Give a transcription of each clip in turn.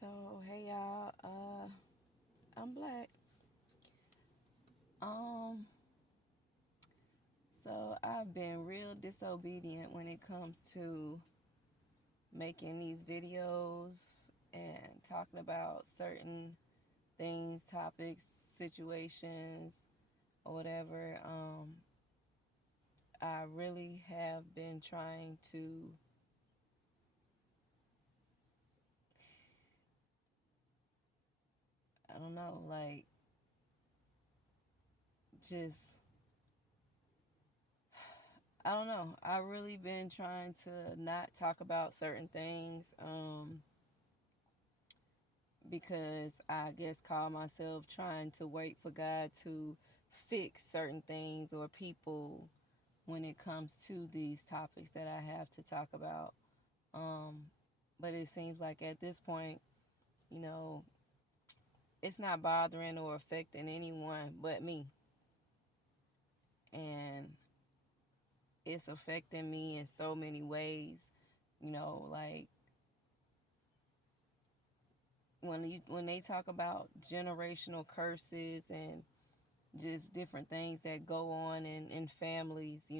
So hey y'all, I'm black. Um, so I've been real disobedient when it comes to making these videos and talking about certain things, topics, situations, or whatever. I really have been trying to, I don't know, like just I don't know. I really been trying to not talk about certain things. Because I guess call myself trying to wait for God to fix certain things or people when it comes to these topics that I have to talk about. Um, but it seems like at this point, you know, it's not bothering or affecting anyone but me. And it's affecting me in so many ways, like when they talk about generational curses and just different things that go on in families,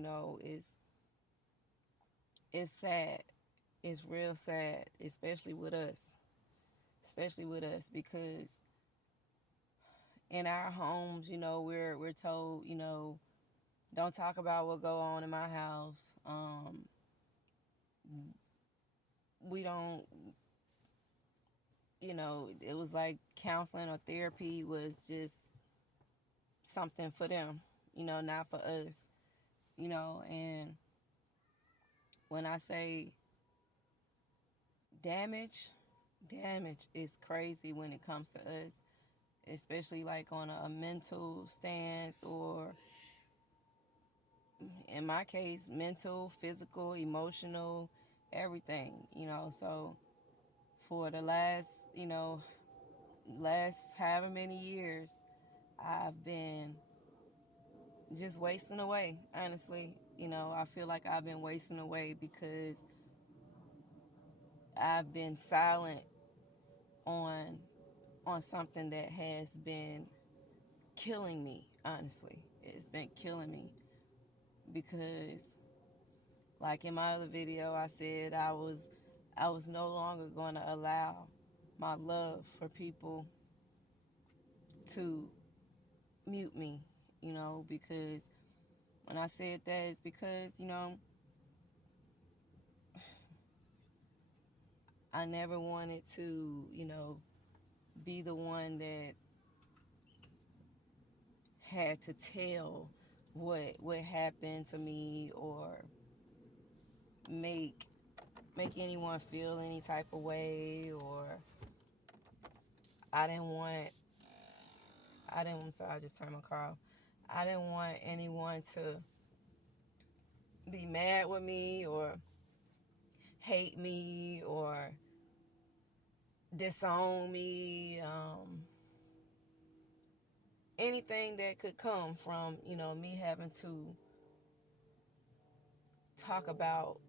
it's sad. It's real sad, especially with us, because in our homes, we're told, don't talk about what go on in my house. We don't, it was like counseling or therapy was just something for them, not for us, and when I say damage, damage is crazy when it comes to us, especially like on a mental stance, or in my case, mental, physical, emotional, everything, So for the last however many years, I've been just wasting away, honestly. I feel like I've been wasting away because I've been silent on something that has been killing me, honestly. It's been killing me because, like in my other video, I said I was no longer going to allow my love for people to mute me, because when I said that, it's because, I never wanted to, be the one that had to tell what happened to me, or make anyone feel any type of way, or I didn't want I'm sorry, I just turned my car off. I didn't want anyone to be mad with me or hate me or disown me. Anything that could come from, me having to talk about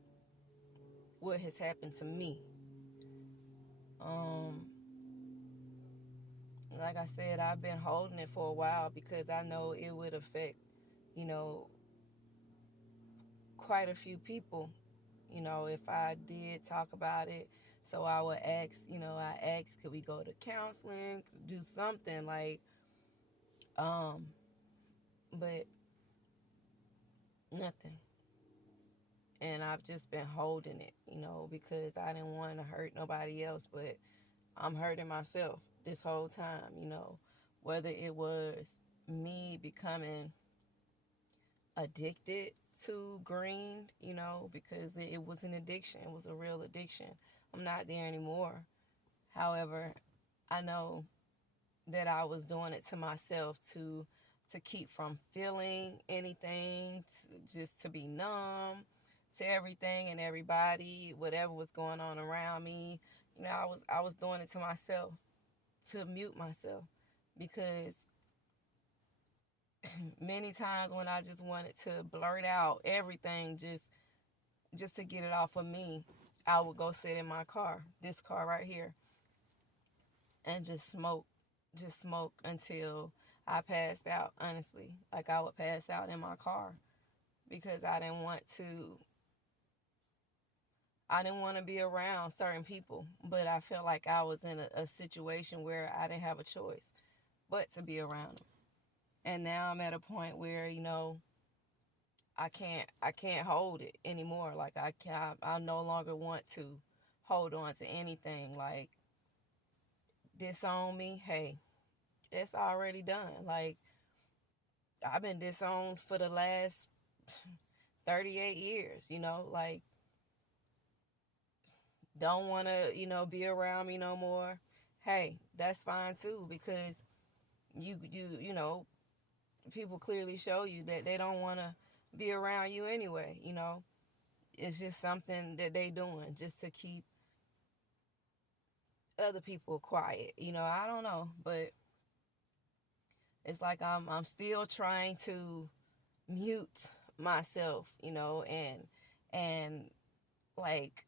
what has happened to me. Um, like I said, I've been holding it for a while because I know it would affect, you know, quite a few people, if I did talk about it. So I would ask, could we go to counseling, do something like, um, but nothing. And I've just been holding it, because I didn't want to hurt nobody else, but I'm hurting myself this whole time, whether it was me becoming addicted to green, because it was an addiction. It was a real addiction. I'm not there anymore. However, I know that I was doing it to myself to keep from feeling anything, just to be numb to everything and everybody, whatever was going on around me. I was doing it to myself, to mute myself, because many times when I just wanted to blurt out everything, just to get it off of me, I would go sit in my car, this car right here, and just smoke until I passed out, honestly. Like I would pass out in my car because I didn't want to be around certain people, but I felt like I was in a situation where I didn't have a choice but to be around them. And now I'm at a point where, I can't hold it anymore. Like I no longer want to hold on to anything. Like disown me, hey, it's already done. Like I've been disowned for the last 38 years, like don't want to, be around me no more. Hey, that's fine too because you people clearly show you that they don't want to be around you anyway. It's just something that they doing just to keep other people quiet. I don't know, but it's like I'm still trying to mute myself, and like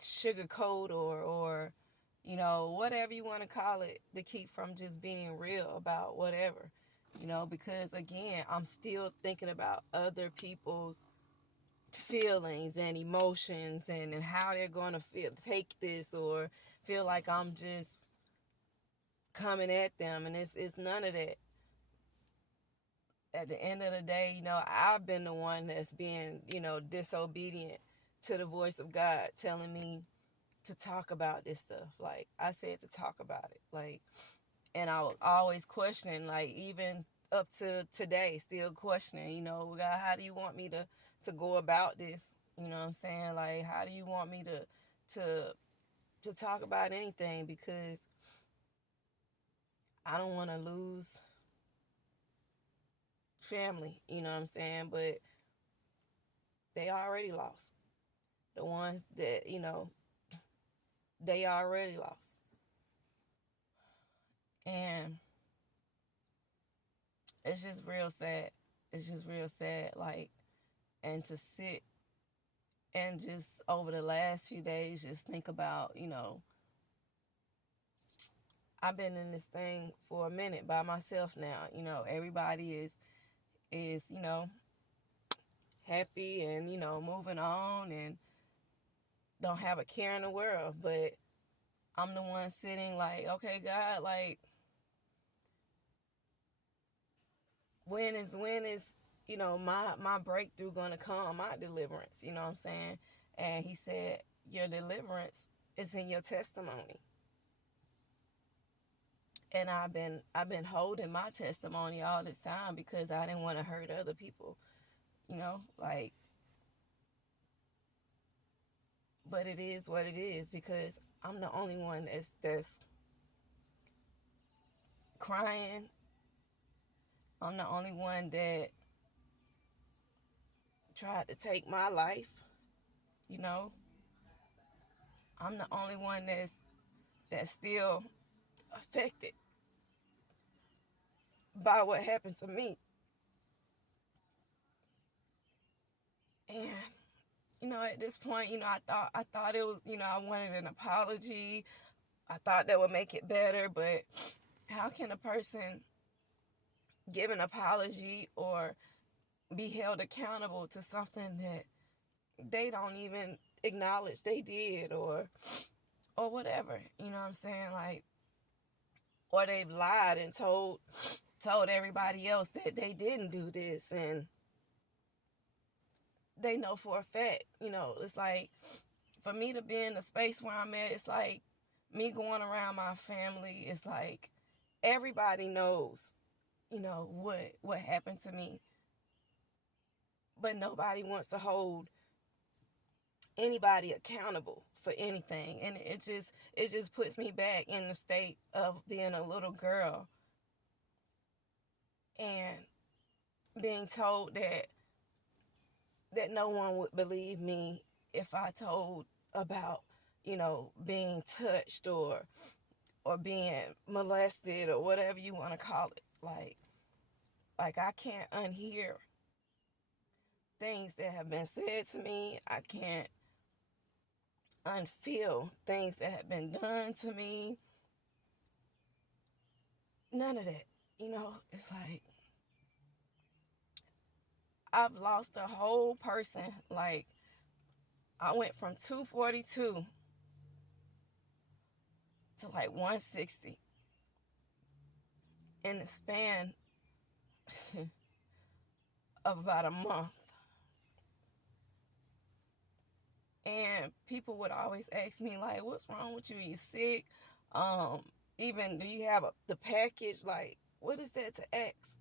sugarcoat or whatever you want to call it to keep from just being real about whatever, because again, I'm still thinking about other people's feelings and emotions and how they're going to take this or feel like I'm just coming at them, and it's none of that. At the end of the day, I've been the one that's being, disobedient to the voice of God telling me to talk about this stuff. Like I said, to talk about it. Like, and I was always questioning, like even up to today, still questioning, God, how do you want me to go about this? You know what I'm saying? Like, how do you want me to talk about anything? Because I don't want to lose family, you know what I'm saying? But they already lost. The ones that, they already lost. And it's just real sad. It's just real sad. Like, and to sit and just over the last few days, just think about, I've been in this thing for a minute by myself now. Everybody is, happy and, moving on and don't have a care in the world. But I'm the one sitting like, okay, God, like, when is my breakthrough gonna come, my deliverance, you know what I'm saying? And he said, your deliverance is in your testimony. And I've been holding my testimony all this time because I didn't want to hurt other people, like, but it is what it is because I'm the only one that's crying. I'm the only one that tried to take my life, you know. I'm the only one that's still affected by what happened to me. And at this point, I thought it was, I wanted an apology. I thought that would make it better, but how can a person give an apology or be held accountable to something that they don't even acknowledge they did or whatever, you know what I'm saying? Like, or they've lied and told everybody else that they didn't do this, and they know for a fact, it's like, for me to be in the space where I'm at, it's like me going around my family, it's like everybody knows, what happened to me, but nobody wants to hold anybody accountable for anything. And it just puts me back in the state of being a little girl and being told that no one would believe me if I told about, being touched or being molested or whatever you want to call it. Like I can't unhear things that have been said to me. I can't unfeel things that have been done to me. none of that. It's like I've lost a whole person. Like, I went from 242 to like 160 in the span of about a month. And people would always ask me, like, what's wrong with you? Are you sick? Um, Even, do you have the package? Like, what is that to ask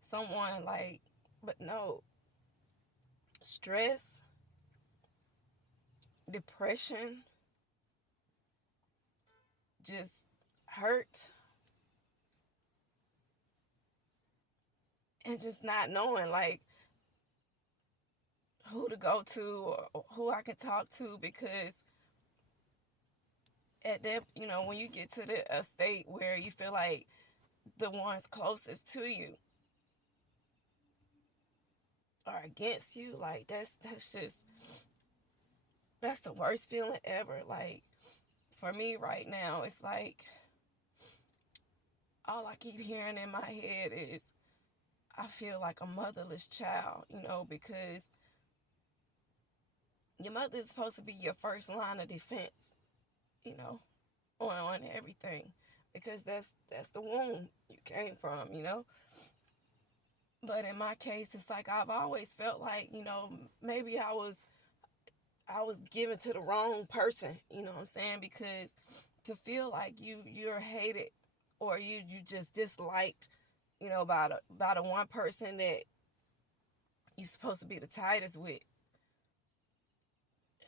someone? Like, but no, stress, depression, just hurt, and just not knowing, like, who to go to or who I can talk to, because at that, when you get to a state where you feel like the ones closest to you are against you, like, that's the worst feeling ever. Like, for me right now, it's like all I keep hearing in my head is I feel like a motherless child, because your mother is supposed to be your first line of defense, you know, on everything, because that's the womb you came from. But in my case, it's like I've always felt like, maybe I was given to the wrong person, you know what I'm saying? Because to feel like you're hated, or you just disliked, by the one person that you're supposed to be the tightest with.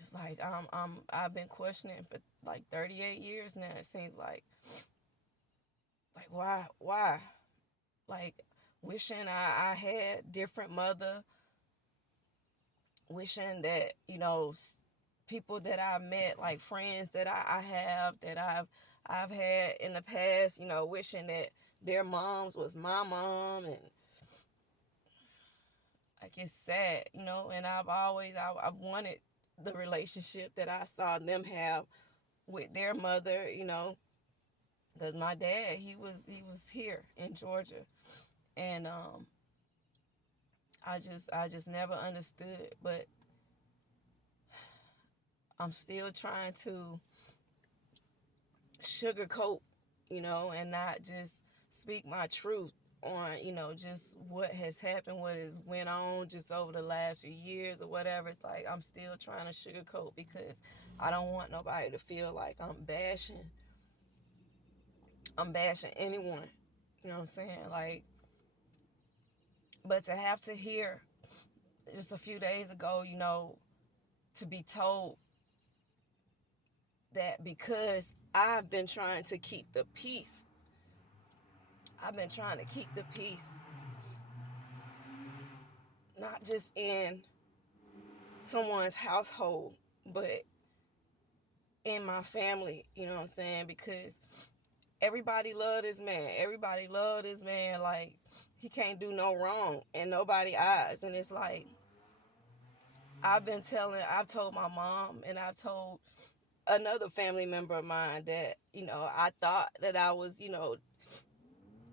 It's like I've been questioning for like 38 years now. It seems like why? Like, wishing I had different mother, wishing that, people that I met, like friends that I have, that I've had in the past, wishing that their moms was my mom. And like, it's sad, and I've wanted the relationship that I saw them have with their mother, because my dad, he was here in Georgia. And I just never understood. But I'm still trying to sugarcoat, and not just speak my truth on, just what has happened, what has went on just over the last few years or whatever. It's like I'm still trying to sugarcoat, because I don't want nobody to feel like I'm bashing anyone. You know what I'm saying? Like, but to have to hear just a few days ago, to be told that because I've been trying to keep the peace, I've been trying to keep the peace, not just in someone's household, but in my family, you know what I'm saying? Because everybody love this man. Everybody love this man. Like, he can't do no wrong in nobody's eyes. And it's like, I've told my mom, and I've told another family member of mine that, I thought that I was,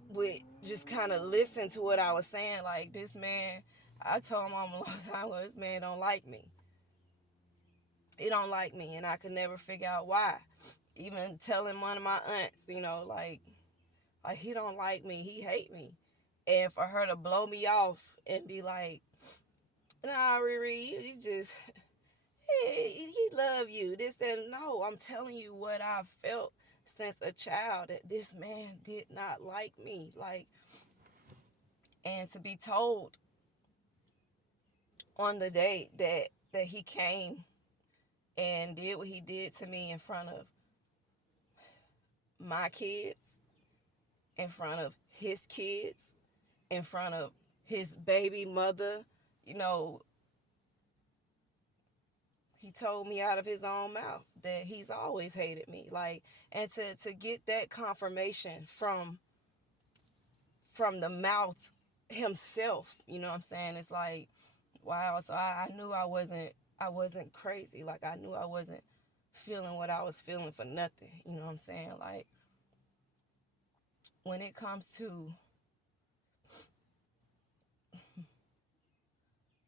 would just kind of listen to what I was saying. Like, this man, I told mom a long time ago, this man don't like me. He don't like me, and I could never figure out why. Even telling one of my aunts, like he don't like me, he hate me. And for her to blow me off and be like, nah, Riri, you just, he love you, this and no, I'm telling you what I've felt since a child, that this man did not like me. Like, and to be told on the day that he came and did what he did to me in front of my kids, in front of his kids, in front of his baby mother, you know, he told me out of his own mouth that he's always hated me. Like, and to get that confirmation from the mouth himself, you know what I'm saying? It's like, wow. So I knew I wasn't crazy. Like, I knew I wasn't feeling what I was feeling for nothing. You know what I'm saying? Like, when it comes to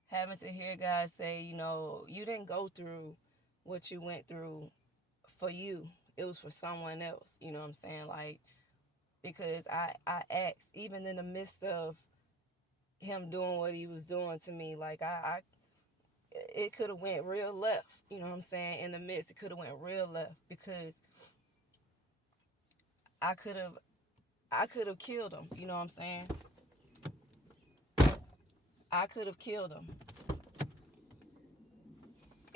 having to hear God say, you didn't go through what you went through for you. It was for someone else. You know what I'm saying? Like, because I asked, even in the midst of him doing what he was doing to me, like it could have went real left. You know what I'm saying? In the midst, it could have went real left because I could have killed him. You know what I'm saying? I could have killed him.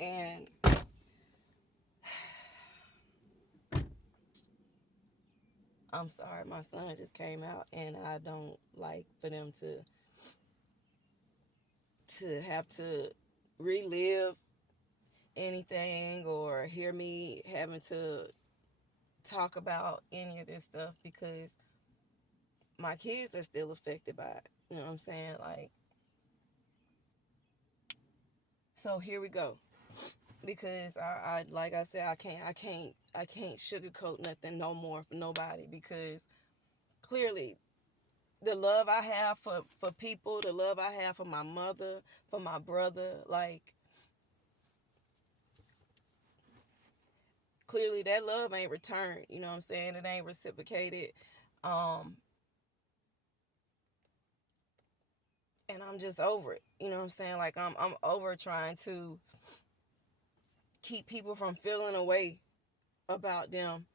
And I'm sorry, my son just came out, and I don't like for them to have to relive anything or hear me having to talk about any of this stuff because my kids are still affected by it. You know what I'm saying? So here we go. Because I like I said, I can't sugarcoat nothing no more for nobody because clearly the love I have for people, the love I have for my mother, for my brother, like clearly that love ain't returned. You know what I'm saying? It ain't reciprocated. Um, and I'm just over it. You know what I'm saying? Like I'm over trying to keep people from feeling a way about them,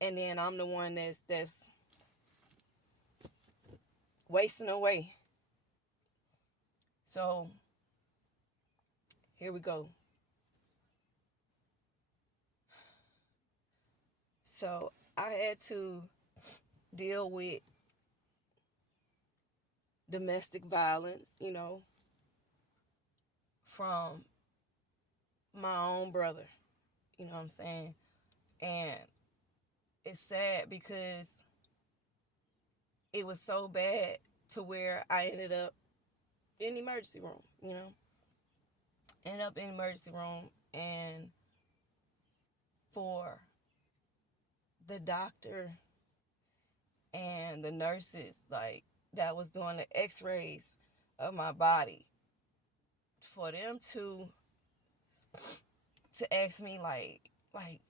and then I'm the one that's wasting away. So here we go. So I had to deal with domestic violence, from my own brother. You know what I'm saying? And it's sad because it was so bad to where I ended up in the emergency room. Ended up in the emergency room, and for the doctor and the nurses, like, that was doing the x-rays of my body, for them to ask me like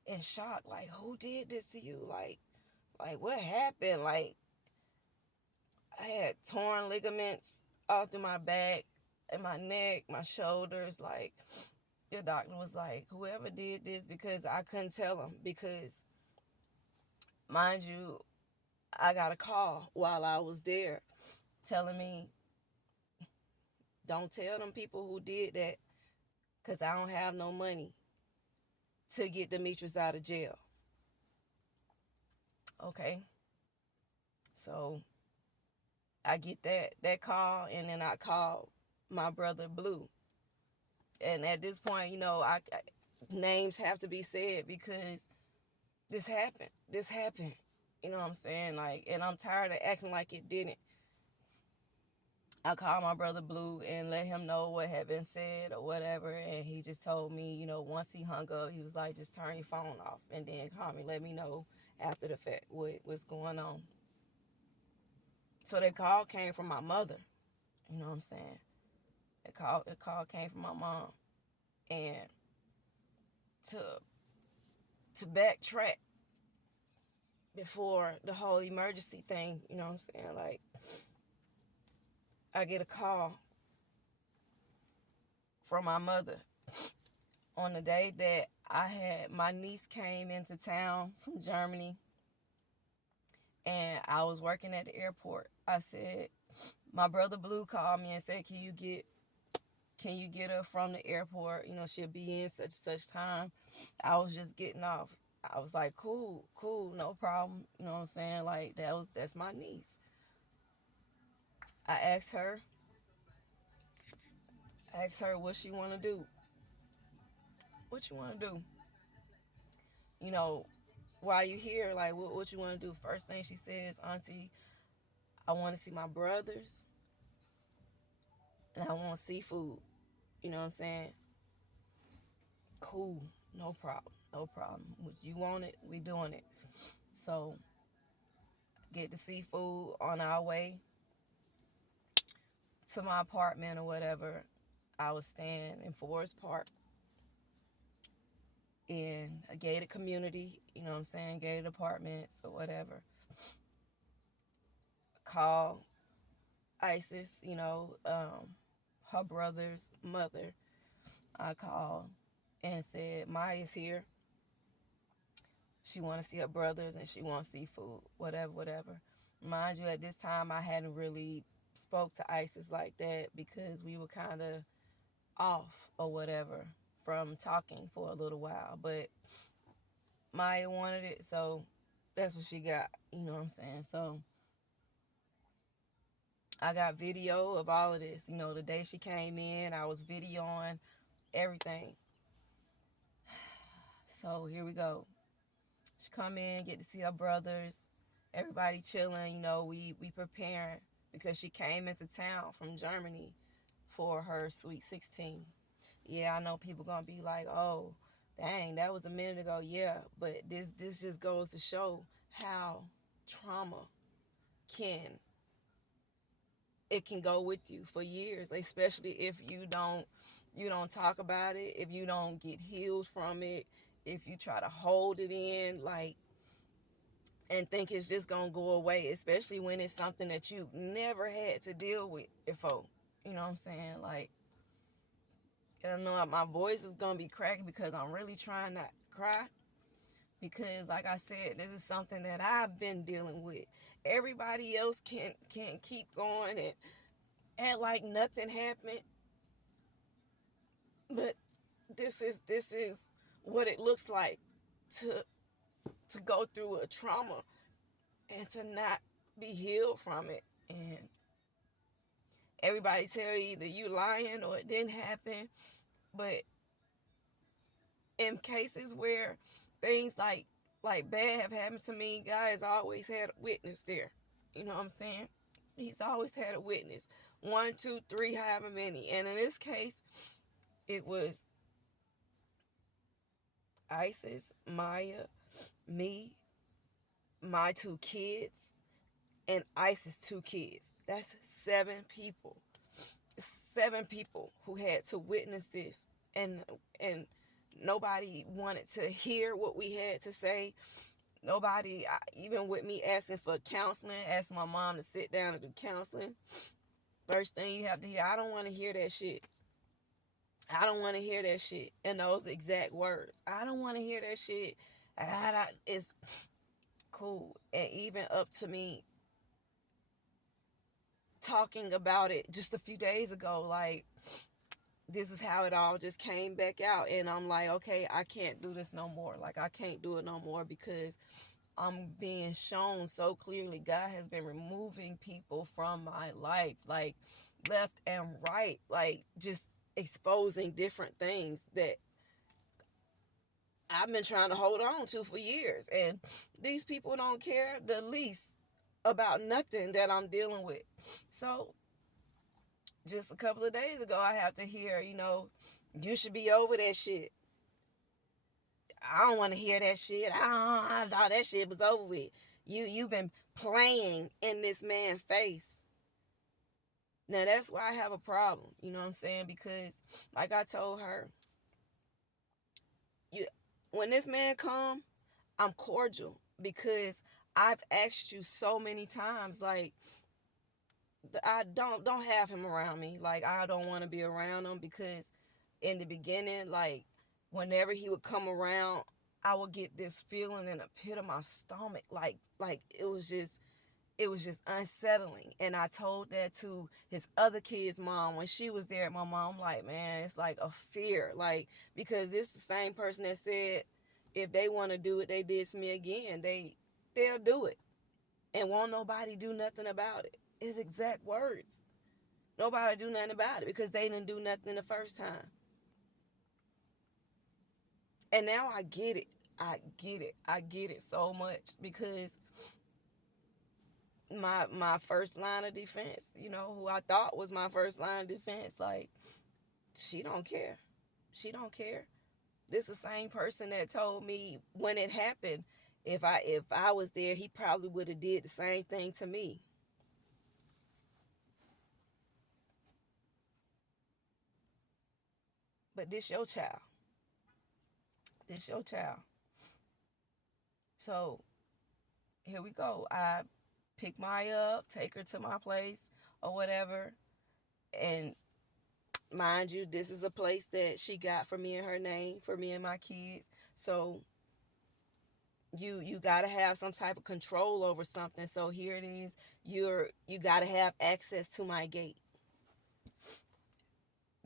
in shock, like, who did this to you? Like what happened? Like, I had torn ligaments all through my back and my neck, my shoulders. Like, the doctor was like, whoever did this, because I couldn't tell him, because mind you, I got a call while I was there telling me, don't tell them people who did that, because I don't have no money to get Demetrius out of jail. Okay. So I get that call, and then I call my brother Blue. And at this point, names have to be said because this happened. This happened. You know what I'm saying? Like, and I'm tired of acting like it didn't. I called my brother Blue and let him know what had been said or whatever, and he just told me, once he hung up, he was like, just turn your phone off and then call me, let me know after the fact what's going on. So that call came from my mother. You know what I'm saying? The call came from my mom. And to backtrack before the whole emergency thing, you know what I'm saying? Like, I get a call from my mother on the day that my niece came into town from Germany, and I was working at the airport. I said, my brother Blue called me and said, can you get her from the airport? She'll be in such and such time. I was just getting off. I was like, cool, no problem. You know what I'm saying? Like, that's my niece. I asked her what she want to do. What you want to do? You know, while you here, like, what you want to do? First thing she says, Auntie, I want to see my brothers, and I want seafood. You know what I'm saying? Cool, no problem. You want it, we doing it. So get the seafood on our way to my apartment or whatever. I was staying in Forest Park in a gated community, you know what I'm saying, gated apartments or whatever. Call Isis, her brother's mother. I called and said, Maya's here. She want to see her brothers and she wants seafood, whatever, whatever. Mind you, at this time, I hadn't really spoke to Isis like that because we were kind of off or whatever from talking for a little while. But Maya wanted it, so that's what she got, you know what I'm saying? So I got video of all of this. The day she came in, I was videoing everything. So here we go. She come in, get to see her brothers, everybody chilling, we preparing because she came into town from Germany for her Sweet 16. Yeah, I know people gonna be like, oh, dang, that was a minute ago. Yeah, but this just goes to show how trauma can go with you for years, especially if you don't talk about it, if you don't get healed from it, if you try to hold it in, and think it's just gonna go away, especially when it's something that you never had to deal with before. You know what I'm saying? I don't know, my voice is gonna be cracking because I'm really trying not to cry. Because, like I said, this is something that I've been dealing with. Everybody else can keep going and act like nothing happened, but this is what it looks like to go through a trauma and to not be healed from it. And everybody tell you either you lying or it didn't happen. But in cases where things like bad have happened to me, God has always had a witness there. You know what I'm saying? He's always had a witness. 1, 2, 3, however many. And in this case, it was Isis, Maya, me, my 2 kids, and Isis' 2 kids. That's 7 people. 7 people who had to witness this. And nobody wanted to hear what we had to say. Nobody, even with me asking for counseling, asking my mom to sit down and do counseling. First thing you have to hear, I don't want to hear that shit. I don't want to hear that shit in those exact words. I don't want to hear that shit. It's cool. And even up to me talking about it just a few days ago, this is how it all just came back out. And I'm like, okay, I can't do this no more. I can't do it no more because I'm being shown so clearly God has been removing people from my life, left and right, just exposing different things that I've been trying to hold on to for years. And these people don't care the least about nothing that I'm dealing with. So just a couple of days ago, I have to hear, you should be over that shit. I don't want to hear that shit. I thought that shit was over with. You've been playing in this man's face. Now, that's why I have a problem. You know what I'm saying? Because, like I told her, when this man come, I'm cordial. Because I've asked you so many times, I don't have him around me. I don't want to be around him because in the beginning, whenever he would come around, I would get this feeling in the pit of my stomach. It was just unsettling. And I told that to his other kid's mom when she was there. My mom, man, it's like a fear. Because this is the same person that said if they want to do what they did to me again, they'll do it. And won't nobody do nothing about it. His exact words. Nobody do nothing about it because they didn't do nothing the first time. And now I get it. I get it so much because my first line of defense, who I thought was my first line of defense, she don't care. She don't care. This is the same person that told me when it happened, If I was there, he probably would have did the same thing to me. But this your child. This your child. So here we go. I pick Maya up, take her to my place or whatever. And mind you, this is a place that she got for me and her name, for me and my kids. So you gotta have some type of control over something. So here it is. You gotta have access to my gate.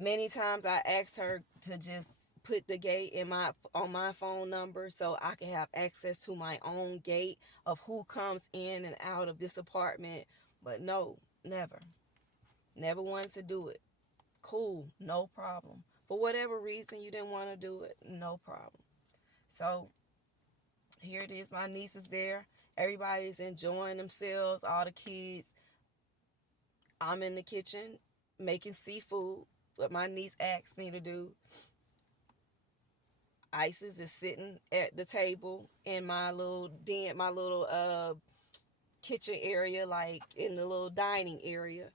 Many times I asked her to just put the gate in my on my phone number so I can have access to my own gate of who comes in and out of this apartment. But no, never. Never wanted to do it. Cool, no problem. For whatever reason you didn't want to do it, no problem. So here it is. My niece is there. Everybody's enjoying themselves, all the kids. I'm in the kitchen making seafood, what my niece asked me to do. Isis is sitting at the table in my little den, my little kitchen area, like in the little dining area,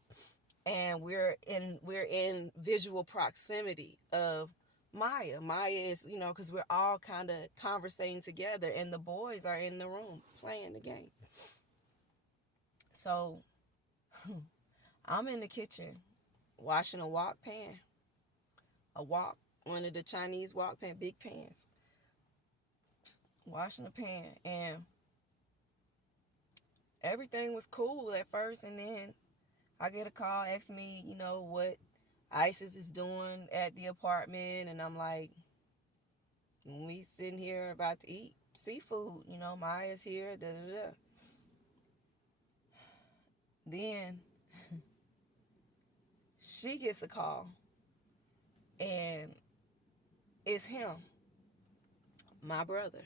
and we're in visual proximity of Maya. Maya is, because we're all kind of conversating together, and the boys are in the room playing the game. So I'm in the kitchen washing a wok pan, one of the Chinese wok pan, big pans, washing the pan, and everything was cool at first, and then I get a call asking me, what Isis is doing at the apartment, and I'm like, we sitting here about to eat seafood, Maya's here, da da da. Then she gets a call, and it's him, my brother.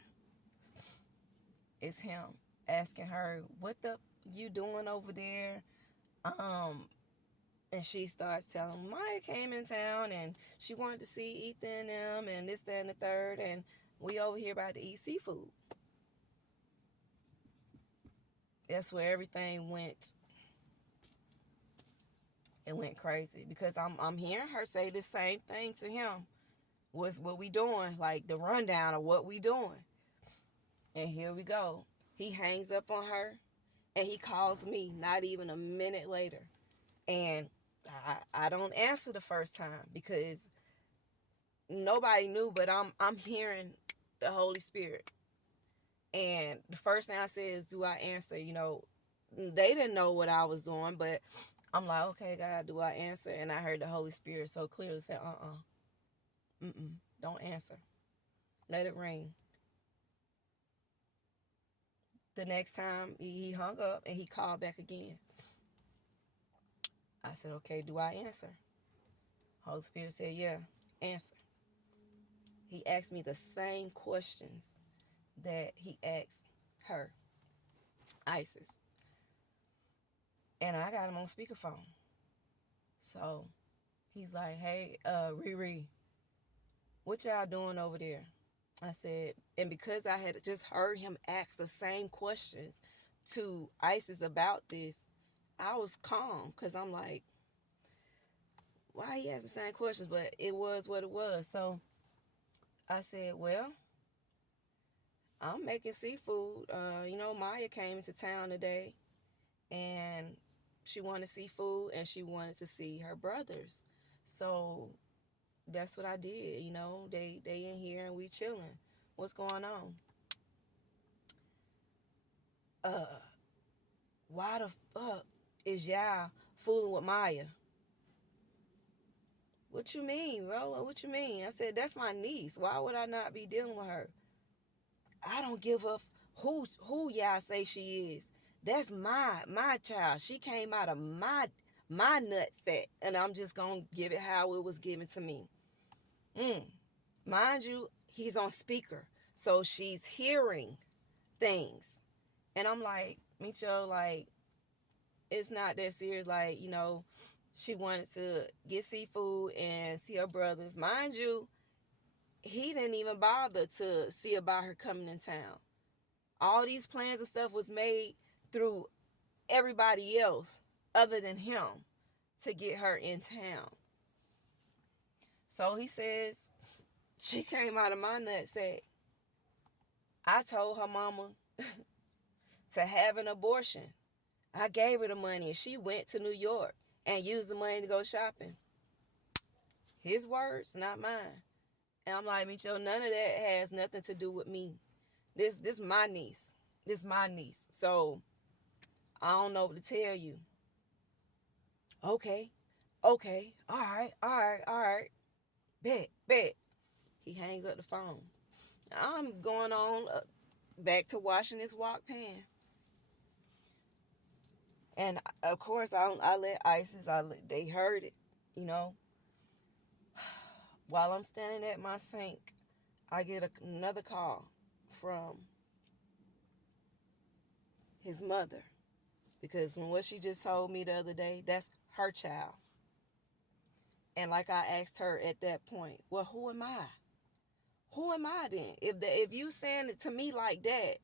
It's him asking her, what the you doing over there? And she starts telling him, Maya came in town and she wanted to see Ethan and them and this, that, and the third, and we over here about to eat seafood. That's where everything went. It went crazy because I'm hearing her say the same thing to him. What's what we doing? Like the rundown of what we doing. And here we go. He hangs up on her and he calls me not even a minute later. And I don't answer the first time because nobody knew, but I'm hearing the Holy Spirit. And the first thing I said is, do I answer? They didn't know what I was doing, but I'm like, okay, God, do I answer? And I heard the Holy Spirit so clearly say, don't answer. Let it ring. The next time he hung up and he called back again. I said, okay, do I answer? Holy Spirit said, yeah, answer. He asked me the same questions that he asked her, Isis. And I got him on speakerphone. So he's like, hey, Riri, what y'all doing over there? I said, and because I had just heard him ask the same questions to Isis about this, I was calm because I'm like, why he asked the same questions? But it was what it was. So I said, well, I'm making seafood. Maya came into town today and she wanted seafood and she wanted to see her brothers. So that's what I did. They in here and we chilling. What's going on? Why the fuck is y'all fooling with Maya? What you mean, bro? What you mean? I said, that's my niece. Why would I not be dealing with her? I don't give a who y'all say she is. That's my child. She came out of my nutsack, and I'm just gonna give it how it was given to me. Mind you, he's on speaker, so she's hearing things, and I'm like, Micho, like, it's not that serious. Like, she wanted to get seafood and see her brothers. Mind you, he didn't even bother to see about her coming in town. All these plans and stuff was made through everybody else other than him to get her in town. So he says, she came out of my nutsack. I told her mama to have an abortion. I gave her the money and she went to New York and used the money to go shopping. His words, not mine. And I'm like, Micho, none of that has nothing to do with me. This my niece. This my niece. So I don't know what to tell you. Okay. All right. Bet. He hangs up the phone. I'm going on back to washing this wok pan. And of course, I let ISIS, they heard it, you know. While I'm standing at my sink, I get another call from his mother. Because from what she just told me the other day, that's her child. And like I asked her at that point, well, who am I? Who am I then? If you saying it to me like that,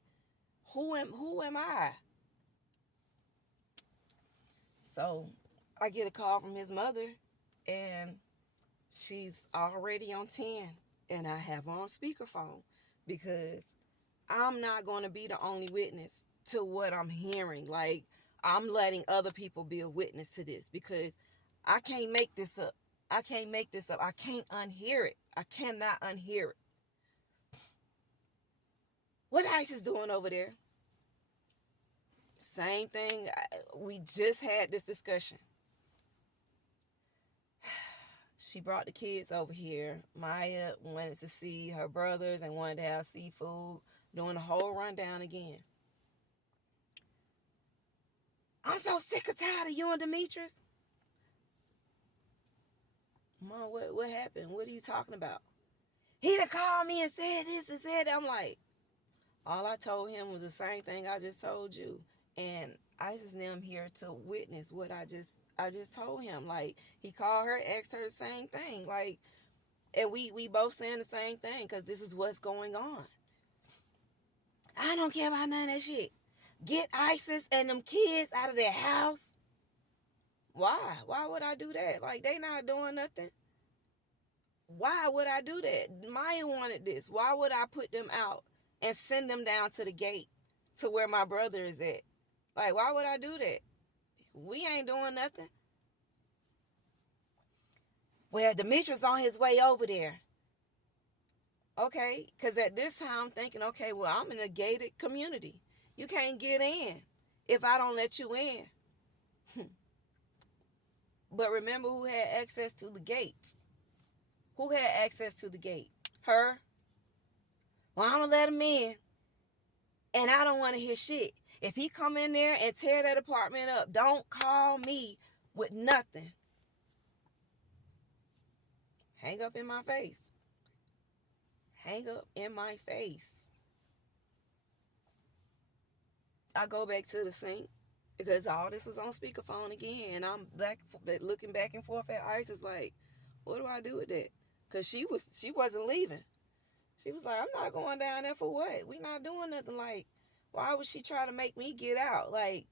who am I? So I get a call from his mother, and she's already on 10, and I have her on speakerphone because I'm not going to be the only witness to what I'm hearing. Like, I'm letting other people be a witness to this because I can't make this up. I can't unhear it. I cannot unhear it. What ICE is doing over there? Same thing. We just had this discussion. She brought the kids over here. Maya wanted to see her brothers and wanted to have seafood. Doing the whole rundown again. I'm so sick and tired of you and Demetrius. Mom, what happened? What are you talking about? He done called me and said this and said that. I'm like, all I told him was the same thing I just told you. And Isis and them here to witness what I just told him. Like, he called her, asked her the same thing. Like, and we both saying the same thing because this is what's going on. I don't care about none of that shit. Get Isis and them kids out of their house. Why? Why would I do that? Like, they not doing nothing. Why would I do that? Maya wanted this. Why would I put them out and send them down to the gate to where my brother is at? Like, why would I do that? We ain't doing nothing. Well, Demetrius on his way over there. Okay, because at this time I'm thinking, okay, well, I'm in a gated community. You can't get in if I don't let you in. But remember who had access to the gates? Who had access to the gate? Her? Well, I'm going to let him in. And I don't want to hear shit. If he come in there and tear that apartment up, don't call me with nothing. Hang up in my face. Hang up in my face. I go back to the sink because all this was on speakerphone again. And I'm looking back and forth at Isis like, what do I do with that? Because she wasn't leaving. She was like, I'm not going down there for what? We not doing nothing. Like, why would she try to make me get out? Like,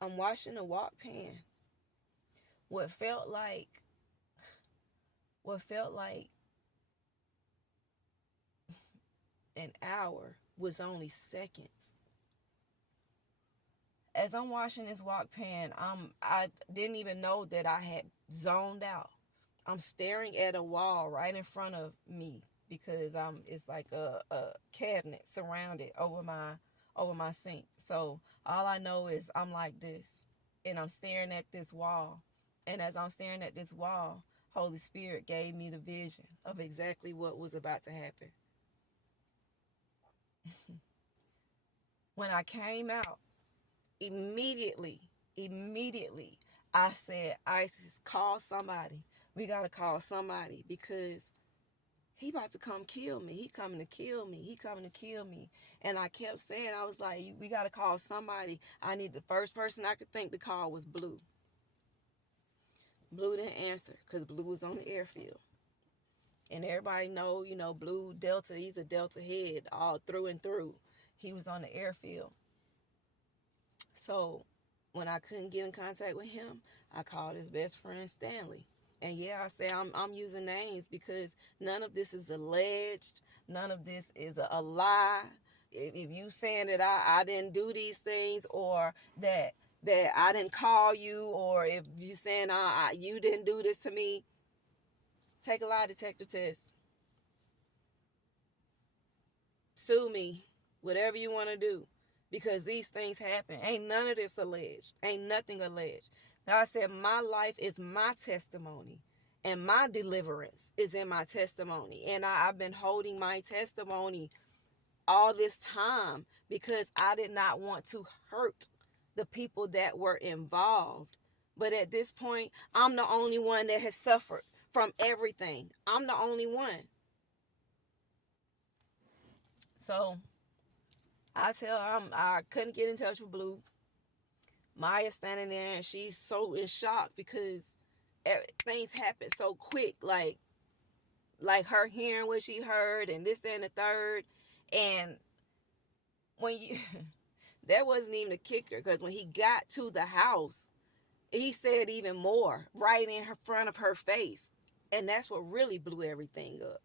I'm washing the wok pan. What felt like an hour was only seconds. As I'm washing this wok pan, I didn't even know that I had zoned out. I'm staring at a wall right in front of me because it's like a cabinet surrounded over my sink. So all I know is I'm like this, and I'm staring at this wall. And as I'm staring at this wall, Holy Spirit gave me the vision of exactly what was about to happen. When I came out, immediately, I said, Isis, call somebody. We got to call somebody because he about to come kill me. He coming to kill me. And I kept saying, I was like, we got to call somebody. The first person I could think to call was Blue. Blue didn't answer because Blue was on the airfield. And everybody know, Blue Delta, he's a Delta head all through and through. He was on the airfield. So when I couldn't get in contact with him, I called his best friend Stanley. And yeah, I say I'm using names because none of this is alleged. None of this is a lie. If you saying that I didn't do these things, or that I didn't call you, or if you saying you didn't do this to me, take a lie detector test. Sue me, whatever you want to do, because these things happen. Ain't none of this alleged. Ain't nothing alleged. God said, my life is my testimony, and my deliverance is in my testimony. And I've been holding my testimony all this time because I did not want to hurt the people that were involved. But at this point, I'm the only one that has suffered from everything. I'm the only one. So I tell her I couldn't get in touch with Blue. Maya's standing there and she's so in shock because things happen so quick. Like her hearing what she heard and this, that, and the third. And when you, that wasn't even a kicker, because when he got to the house, he said even more right in front of her face. And that's what really blew everything up.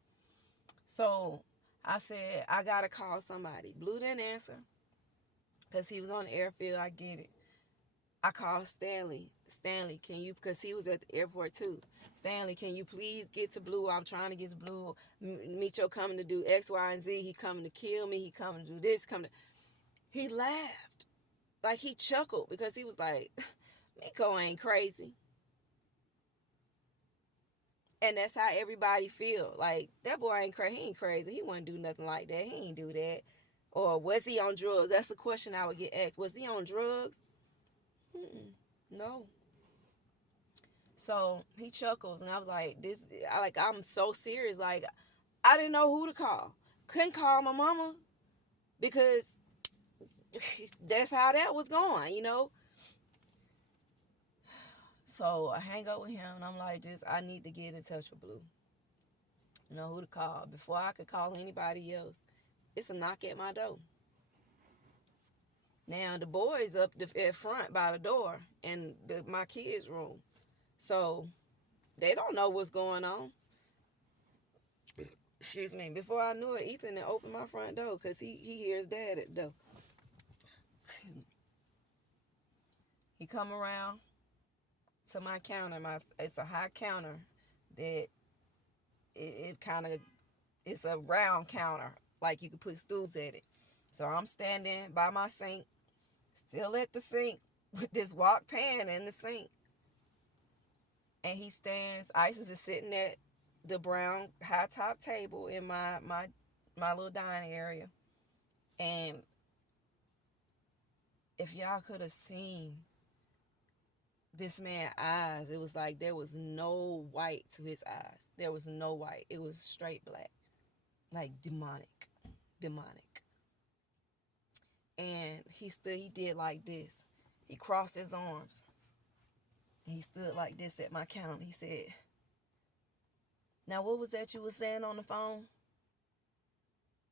So I said, I got to call somebody. Blue didn't answer because he was on the airfield. I get it. I called Stanley. Stanley, can you, because he was at the airport too. Stanley, can you please get to Blue? I'm trying to get to Blue. Micho coming to do X, Y, and Z. He coming to kill me. He coming to do this. He laughed. Like he chuckled because he was like, Miko ain't crazy. And that's how everybody feel. Like, that boy ain't crazy. He ain't crazy. He wouldn't do nothing like that. He ain't do that. Or was he on drugs? That's the question I would get asked. Was he on drugs? No. So he chuckles, and I was like, I'm so serious. Like, I didn't know who to call. Couldn't call my mama because that's how that was going. So I hang up with him, and I'm like, I need to get in touch with Blue. Know who to call. Before I could call anybody else, it's a knock at my door. Now, the boys up at front by the door in my kids' room. So they don't know what's going on. Excuse me. Before I knew it, Ethan had opened my front door because he hears Dad at the door. He come around to my counter. It's a high counter that it kind of, it's a round counter, like you could put stools at it. So I'm standing by my sink, still at the sink, with this wok pan in the sink. And he stands, Isis is sitting at the brown high top table in my little dining area. And if y'all could have seen this man's eyes, it was like there was no white to his eyes. There was no white. It was straight black. Like demonic. And he did like this. He crossed his arms. He stood like this at my counter. He said, "Now what was that you were saying on the phone?"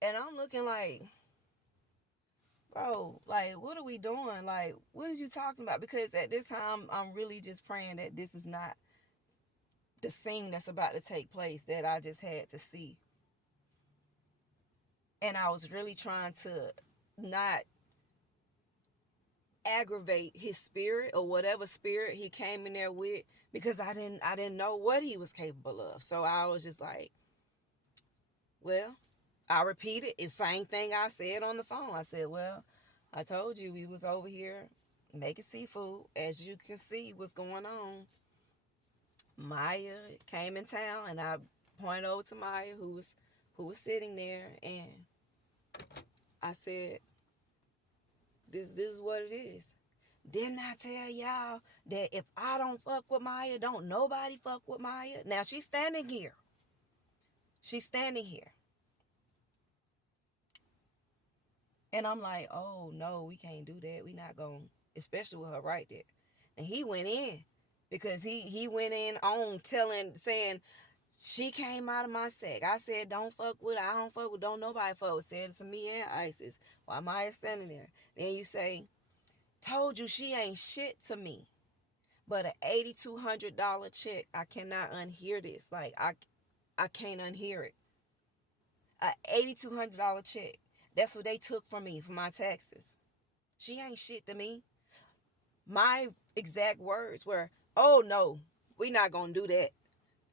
And I'm looking like, bro, like, what are we doing? Like, what are you talking about? Because at this time, I'm really just praying that this is not the scene that's about to take place that I just had to see. And I was really trying to not aggravate his spirit or whatever spirit he came in there with, because I didn't know what he was capable of. So I was just like, well, I repeated the same thing I said on the phone. I said, well, I told you we was over here making seafood. As you can see what's going on. Maya came in town, and I pointed over to Maya, who was sitting there, and I said, this is what it is. Didn't I tell y'all that if I don't fuck with Maya, don't nobody fuck with Maya? Now she's standing here. And I'm like, oh no, we can't do that. We not going, especially with her right there. And he went in, because he went in on saying, She came out of my sack. I said, don't fuck with her. I don't fuck with, don't nobody fuck with. Said it to me and Isis while Maya standing there. Then you say, told you she ain't shit to me. But a $8,200 check, I cannot unhear this. Like, I can't unhear it. A $8,200 check. That's what they took from me for my taxes. She ain't shit to me. My exact words were, oh no, we not gonna do that.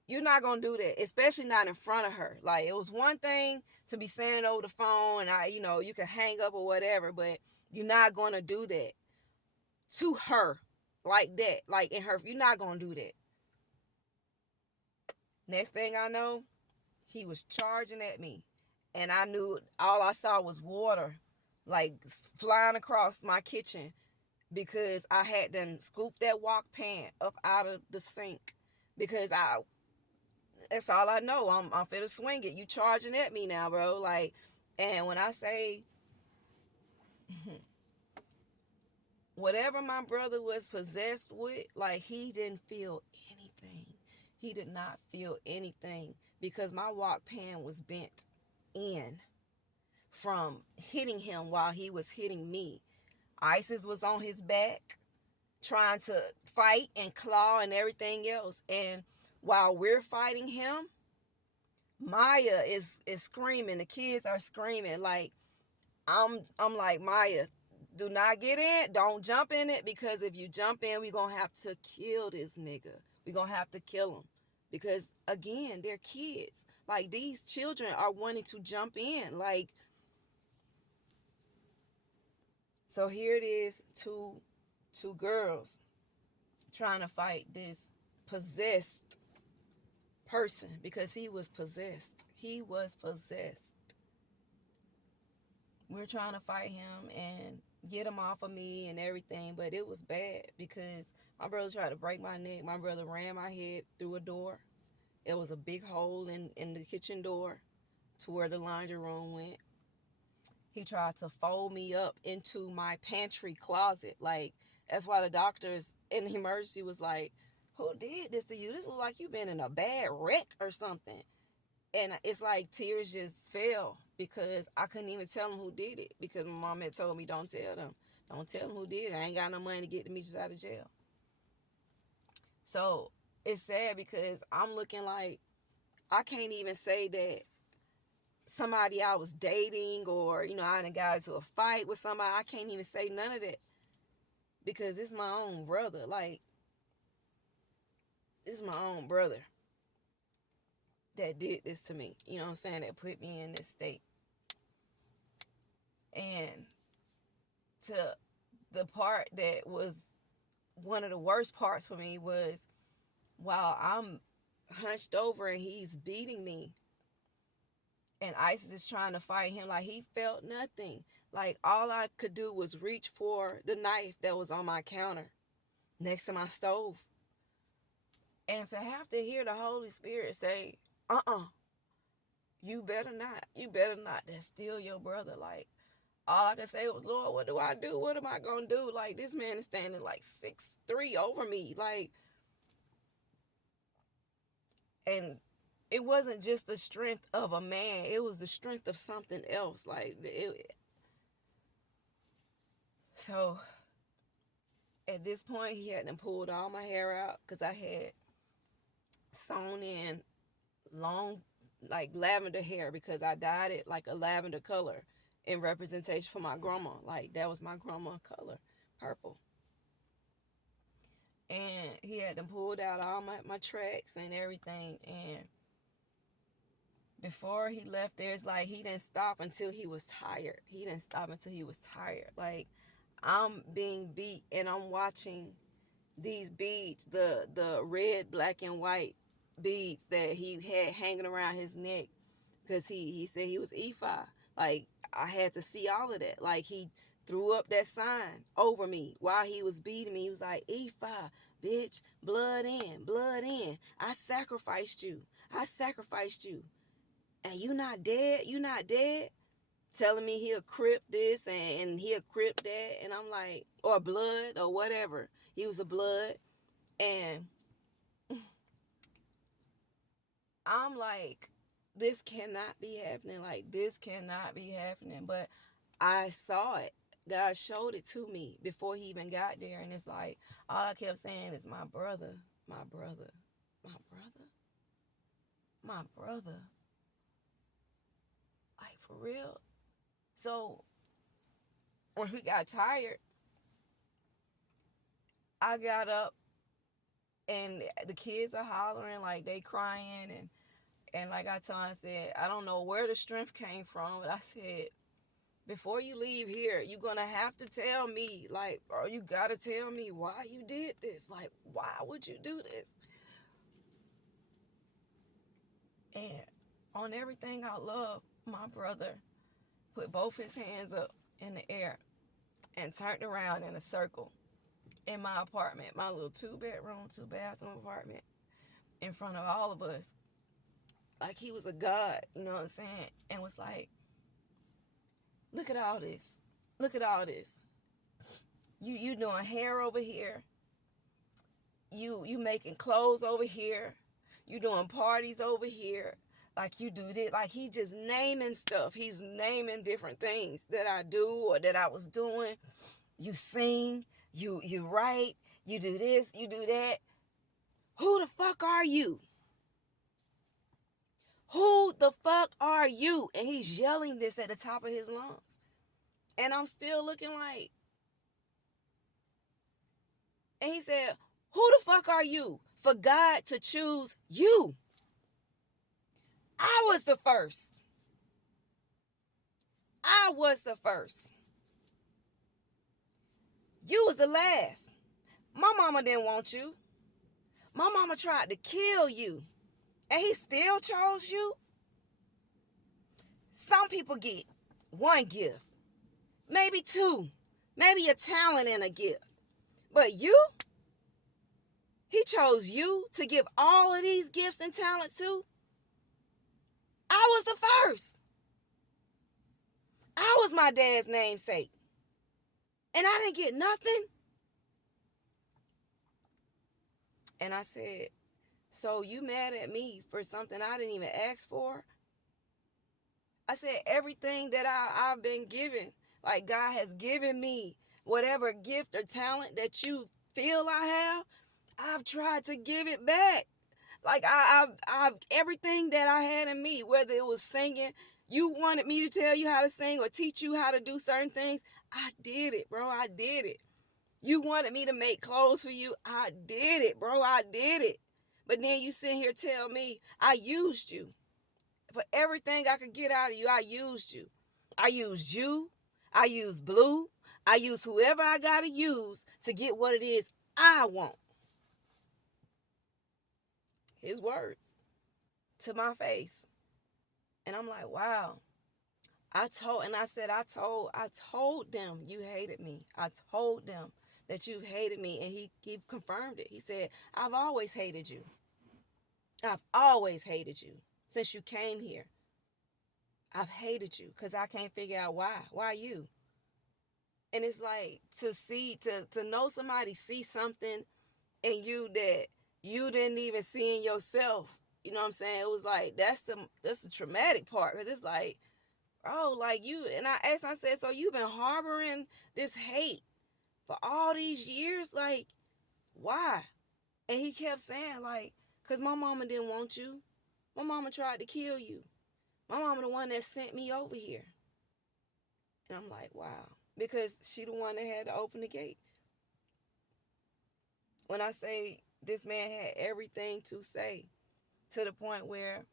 You're not gonna do that, especially not in front of her. Like, it was one thing to be saying over the phone and you can hang up or whatever, but you're not gonna do that to her like that. Like, in her, you're not gonna do that. Next thing I know, he was charging at me. And I knew all I saw was water, like flying across my kitchen because I had done scooped that wok pan up out of the sink because that's all I know. I'm finna swing it. You charging at me now, bro. Like, and when I say whatever my brother was possessed with, like, he didn't feel anything. He did not feel anything because my wok pan was bent in from hitting him while he was hitting me. Isis was on his back trying to fight and claw and everything else. And while we're fighting him, Maya is screaming. The kids are screaming. Like, I'm like, Maya, do not get in. Don't jump in it, because if you jump in, we're going to have to kill this nigga. We're going to have to kill him. Because, again, they're kids. Like, these children are wanting to jump in. Like, so here it is, two girls trying to fight this possessed person, because he was possessed. He was possessed. We're trying to fight him and get him off of me and everything, but it was bad because my brother tried to break my neck. My brother ran my head through a door. It was a big hole in the kitchen door to where the laundry room went. He tried to fold me up into my pantry closet. Like, that's why the doctors in the emergency was like, who did this to you? This looks like you've been in a bad wreck or something. And it's like tears just fell because I couldn't even tell them who did it, because my mom had told me, don't tell them. Don't tell them who did it. I ain't got no money to get the Demetrius out of jail. So it's sad because I'm looking like I can't even say that somebody I was dating or, I done got into a fight with somebody. I can't even say none of that because it's my own brother. Like, it's my own brother that did this to me. You know what I'm saying? That put me in this state. And to the part that was one of the worst parts for me was while I'm hunched over and he's beating me and Isis is trying to fight him, like, he felt nothing. Like, all I could do was reach for the knife that was on my counter next to my stove. And to have to hear the Holy Spirit say, you better not. You better not. That's still your brother. Like, all I could say was, Lord, what do I do? What am I going to do? Like, this man is standing like 6'3" over me. Like, and it wasn't just the strength of a man. It was the strength of something else. Like, so at this point, he hadn't pulled all my hair out because I had sewn in long, like, lavender hair because I dyed it like a lavender color in representation for my grandma. Like, that was my grandma color, purple. And he had them pulled out all my tracks and everything. And before he left there, it's like he didn't stop until he was tired. He didn't stop until he was tired. Like, I'm being beat and I'm watching these beads, the red, black, and white beads that he had hanging around his neck, because he said he was Ephi. Like, I had to see all of that. Like, he threw up that sign over me while he was beating me. He was like, Ephi, bitch, blood in, blood in. I sacrificed you. I sacrificed you. And you not dead? You not dead? Telling me he'll crip this and he'll crip that. And I'm like, or blood or whatever. He was a blood. And I'm like, this cannot be happening. Like, this cannot be happening. But I saw it. God showed it to me before he even got there. And it's like, all I kept saying is, my brother, my brother, my brother, my brother. Like, for real. So, when he got tired, I got up and the kids are hollering, like, they crying. And like I told him, I said, I don't know where the strength came from, but I said, before you leave here, you're going to have to tell me, like, or you got to tell me why you did this. Like, why would you do this? And on everything I love, my brother put both his hands up in the air and turned around in a circle in my apartment, my little 2-bedroom, 2-bathroom apartment, in front of all of us. Like he was a god, you know what I'm saying? And was like, look at all this. Look at all this. You doing hair over here. You making clothes over here. You doing parties over here. Like you do this. Like he just naming stuff. He's naming different things that I do or that I was doing. You sing. You write. You do this. You do that. Who the fuck are you? Who the fuck are you? And he's yelling this at the top of his lungs. And I'm still looking like. And he said, who the fuck are you for God to choose you? I was the first. I was the first. You was the last. My mama didn't want you. My mama tried to kill you. And he still chose you. Some people get one gift. Maybe two. Maybe a talent and a gift. But you? He chose you to give all of these gifts and talents to? I was the first. I was my dad's namesake. And I didn't get nothing. And I said, so you mad at me for something I didn't even ask for? I said, everything that I've been given, like God has given me, whatever gift or talent that you feel I have, I've tried to give it back. Like I've everything that I had in me, whether it was singing, you wanted me to tell you how to sing or teach you how to do certain things, I did it, bro. I did it. You wanted me to make clothes for you, I did it, bro. I did it. But then you sit here tell me I used you. For everything I could get out of you, I used you. I used you. I used Blue. I used whoever I got to use to get what it is I want. His words to my face. And I'm like, wow. I told them you hated me. I told them that you hated me. And he confirmed it. He said, I've always hated you. I've always hated you since you came here. I've hated you because I can't figure out why. Why you? And it's like to know somebody see something in you that you didn't even see in yourself. You know what I'm saying? It was like, that's the traumatic part. Because it's like, bro, like you, and I asked, I said, so you've been harboring this hate for all these years? Like, why? And he kept saying, like, because my mama didn't want you. My mama tried to kill you. My mama the one that sent me over here. And I'm like, wow. Because she the one that had to open the gate. When I say this man had everything to say, to the point where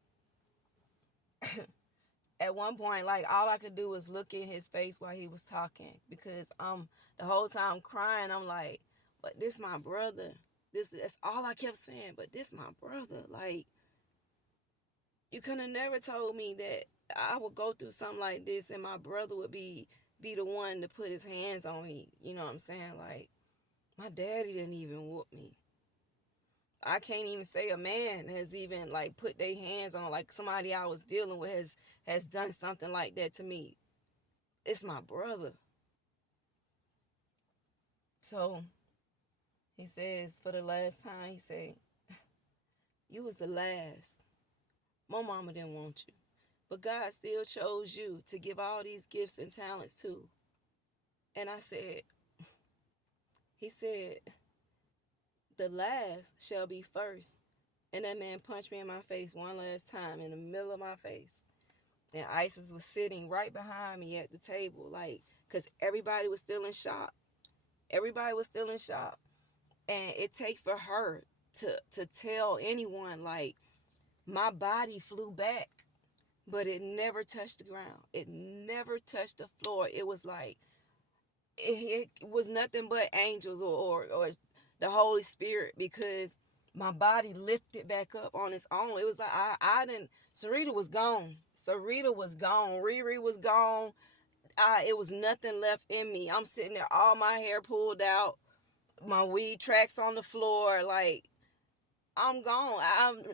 at one point, like, all I could do was look in his face while he was talking. Because the whole time crying, I'm like, but this my brother. That's all I kept saying, but this my brother. Like, you could have never told me that I would go through something like this and my brother would be the one to put his hands on me. You know what I'm saying? Like, my daddy didn't even whoop me. I can't even say a man has even, like, put their hands on, like, somebody I was dealing with has done something like that to me. It's my brother. So, he says, for the last time, he said, you was the last. My mama didn't want you. But God still chose you to give all these gifts and talents to. And I said, he said, the last shall be first. And that man punched me in my face one last time in the middle of my face. And Isis was sitting right behind me at the table, like, because everybody was still in shock. Everybody was still in shock. And it takes for her to tell anyone, like, my body flew back, but it never touched the ground. It never touched the floor. It was like, it was nothing but angels or the Holy Spirit, because my body lifted back up on its own. It was like I didn't. Sarita was gone. Sarita was gone. Riri was gone. It was nothing left in me. I'm sitting there, all my hair pulled out, my weed tracks on the floor. Like, I'm gone.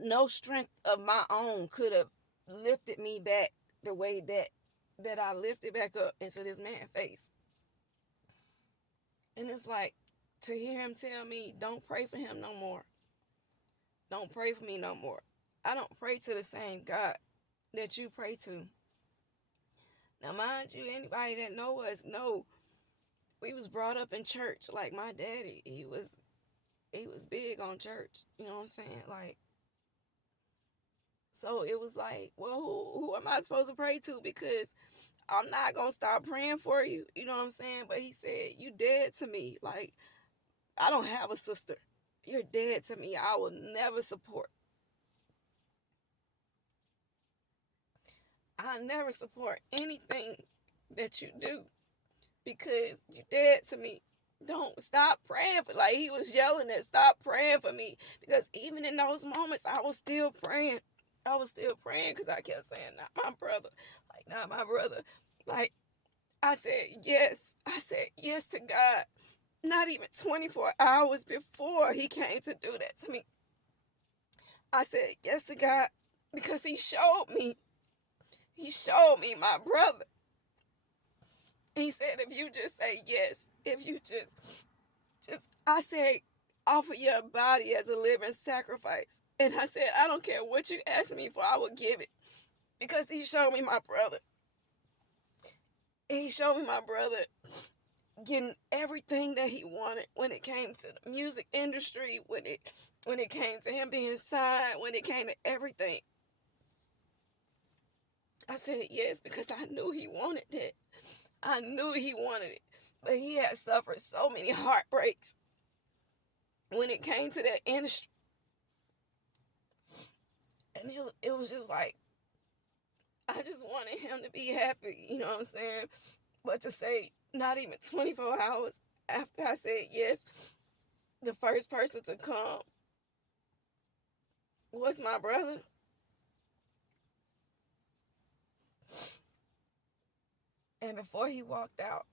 No strength of my own could have lifted me back the way that I lifted back up into this man's face. And it's like, to hear him tell me, don't pray for him no more. Don't pray for me no more. I don't pray to the same God that you pray to. Now, mind you, anybody that know us know we was brought up in church. Like, my daddy, he was big on church. You know what I'm saying? Like, so it was like, well, who am I supposed to pray to? Because I'm not going to stop praying for you. You know what I'm saying? But he said, you dead to me. Like, I don't have a sister. You're dead to me. I will never support. I never support anything that you do, because you're dead to me. Don't stop praying for. Like, he was yelling at, stop praying for me, because even in those moments, I was still praying. I was still praying because I kept saying, not my brother. Like, not my brother. Like, I said yes. I said yes to God. Not even 24 hours before he came to do that to me. I said yes to God because he showed me. He showed me my brother. He said, if you just say yes, if you just, I said, offer your body as a living sacrifice. And I said, I don't care what you ask me for, I will give it. Because he showed me my brother. He showed me my brother getting everything that he wanted when it came to the music industry, when it came to him being signed, when it came to everything. I said yes because I knew he wanted that. I knew he wanted it. But he had suffered so many heartbreaks when it came to that industry. And it was just like, I just wanted him to be happy, you know what I'm saying? But to say, not even 24 hours after I said yes, the first person to come was my brother. And before he walked out,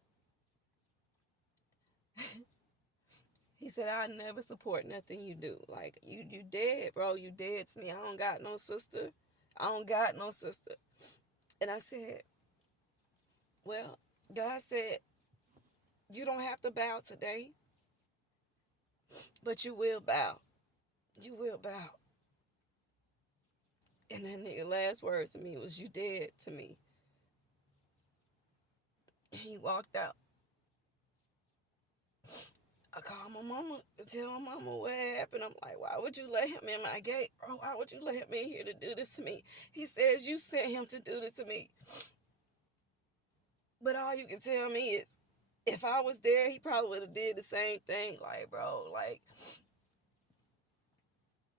he said, I'll never support nothing you do. Like, you dead, bro. You dead to me. I don't got no sister. I don't got no sister. And I said, well, God said, you don't have to bow today, but you will bow. You will bow. And that nigga last words to me was, you dead to me. He walked out. I called my mama to tell my mama what happened. I'm like, why would you let him in my gate, bro? Why would you let him in here to do this to me? He says, you sent him to do this to me. But all you can tell me is, if I was there, he probably would have did the same thing. Like, bro, like,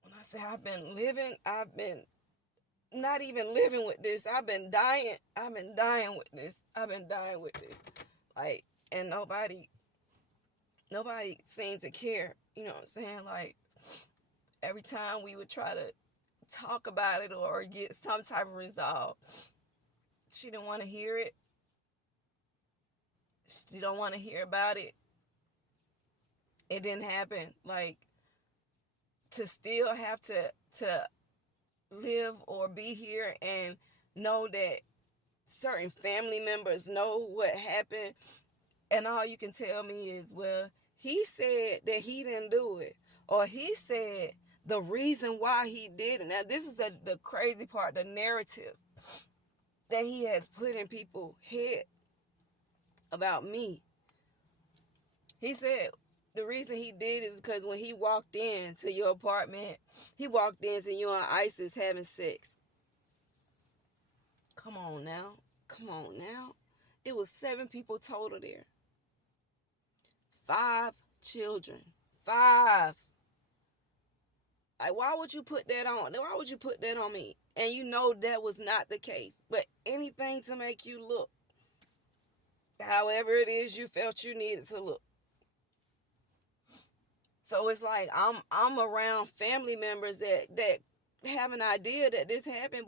when I say I've been not even living with this. I've been dying with this. Like, and nobody seemed to care. You know what I'm saying? Like, every time we would try to talk about it or get some type of resolve, she didn't want to hear it. She don't want to hear about it. It didn't happen. Like, to still have to live or be here and know that certain family members know what happened, and all you can tell me is, well, he said that he didn't do it, or he said The reason why he did it. Now, this is the crazy part, the narrative that he has put in people's head about me. He said the reason he did is because when he walked into your apartment, he walked in and you and ISIS having sex. Come on now. Come on now. It was 7 people total there. 5 children. 5. Like, why would you put that on? Why would you put that on me? And you know that was not the case. But anything to make you look however it is you felt you needed to look. So it's like I'm around family members that have an idea that this happened.